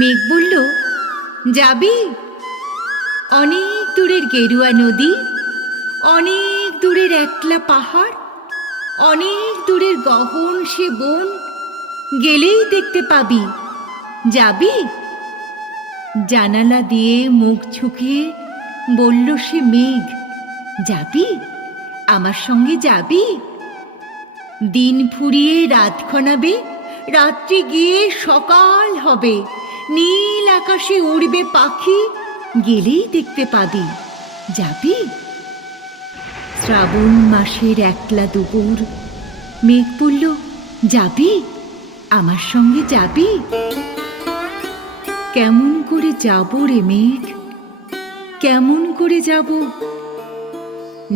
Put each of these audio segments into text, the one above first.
মেঘ বলল, যাবি? অনেক দূরের গেরুয়া নদী, অনেক দূরের একলা পাহাড়, অনেক দূরের গহন সে বন, গেলেই দেখতে পাবি। যাবি? জানালা দিয়ে মুখ ঝুঁকিয়ে বলল সে মেঘ, যাবি? আমার সঙ্গে যাবি? দিন ফুরিয়ে রাত ক্ষণাবে, রাত্রি গিয়ে সকাল হবে, নীল আকাশে উড়বে পাখি, গেলেই দেখতে পাবি। যাবি? শ্রাবণ মাসের একলা দুপুর, মেঘ বলল, যাবি? আমার সঙ্গে যাবি? কেমন করে যাব রে মেঘ, কেমন করে যাব?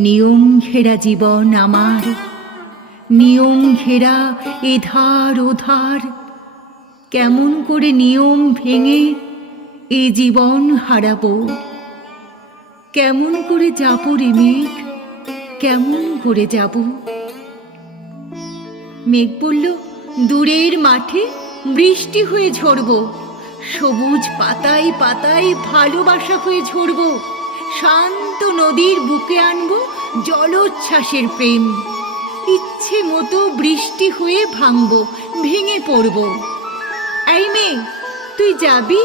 নিয়ম ঘেরা জীবন আমার, নিয়ম ঘেরা এধার ওধার, কেমন করে নিয়ম ভেঙে এ জীবন হারাবো? কেমন করে যাব রে মেঘ, কেমন করে যাব? মেঘ বলল, দূরের মাঠে বৃষ্টি হয়ে ঝরব, সবুজ পাতায় পাতায় ভালোবাসা হয়ে ঝরব, শান্ত নদীর বুকে আনবো জলোচ্ছ্বাসের প্রেম, ইচ্ছে মতো বৃষ্টি হয়ে ভাঙবো, ভেঙে পড়ব। এই মেয়ে, তুই যাবি?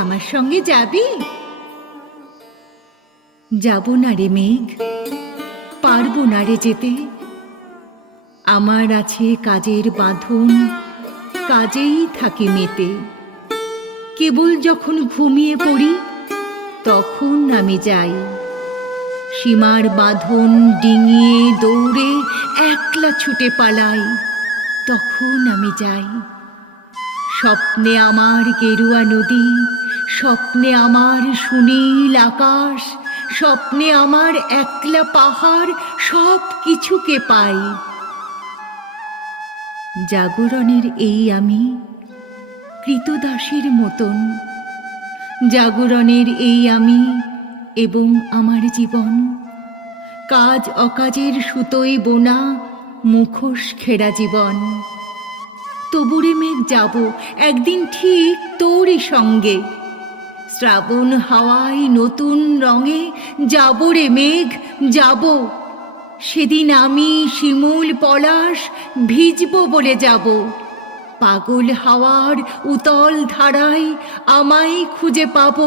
আমার সঙ্গে যাবি? যাব না রে মেঘ, পারবো না রে যেতে। আমার আছে কাজের বাঁধন, কাজেই থাকি মেতে। কেবল যখন ঘুমিয়ে পড়ি তখন আমি যাই, সীমার বাঁধন ডিঙিয়ে দৌড়ে একলা ছুটে পালাই, তখন আমি যাই। স্বপ্নে আমার গেরুয়া নদী, স্বপ্নে আমার সুনীল আকাশ, স্বপ্নে আমার একলা পাহাড়, সব কিছুকে পাই। জাগরণের এই আমি কৃতদাসীর মতন, জাগরণের এই আমি এবং আমার জীবন, কাজ অকাজের সুতোয় বোনা মুখোশ ঘেরা জীবন। তবুরে মেঘ, যাব একদিন ঠিক তোরই সঙ্গে, শ্রাবণ হাওয়ায় নতুন রঙে যাব রে মেঘ, যাব। সেদিন আমি শিমুল পলাশ ভিজব বলে যাব, পাগল হাওয়ার উতল ধারায় আমায় খুঁজে পাব।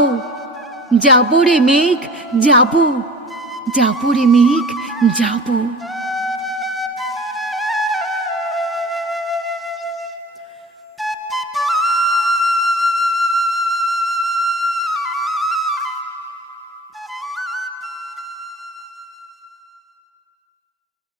যাব রে মেঘ, যাব, যাব রে মেঘ, যাব।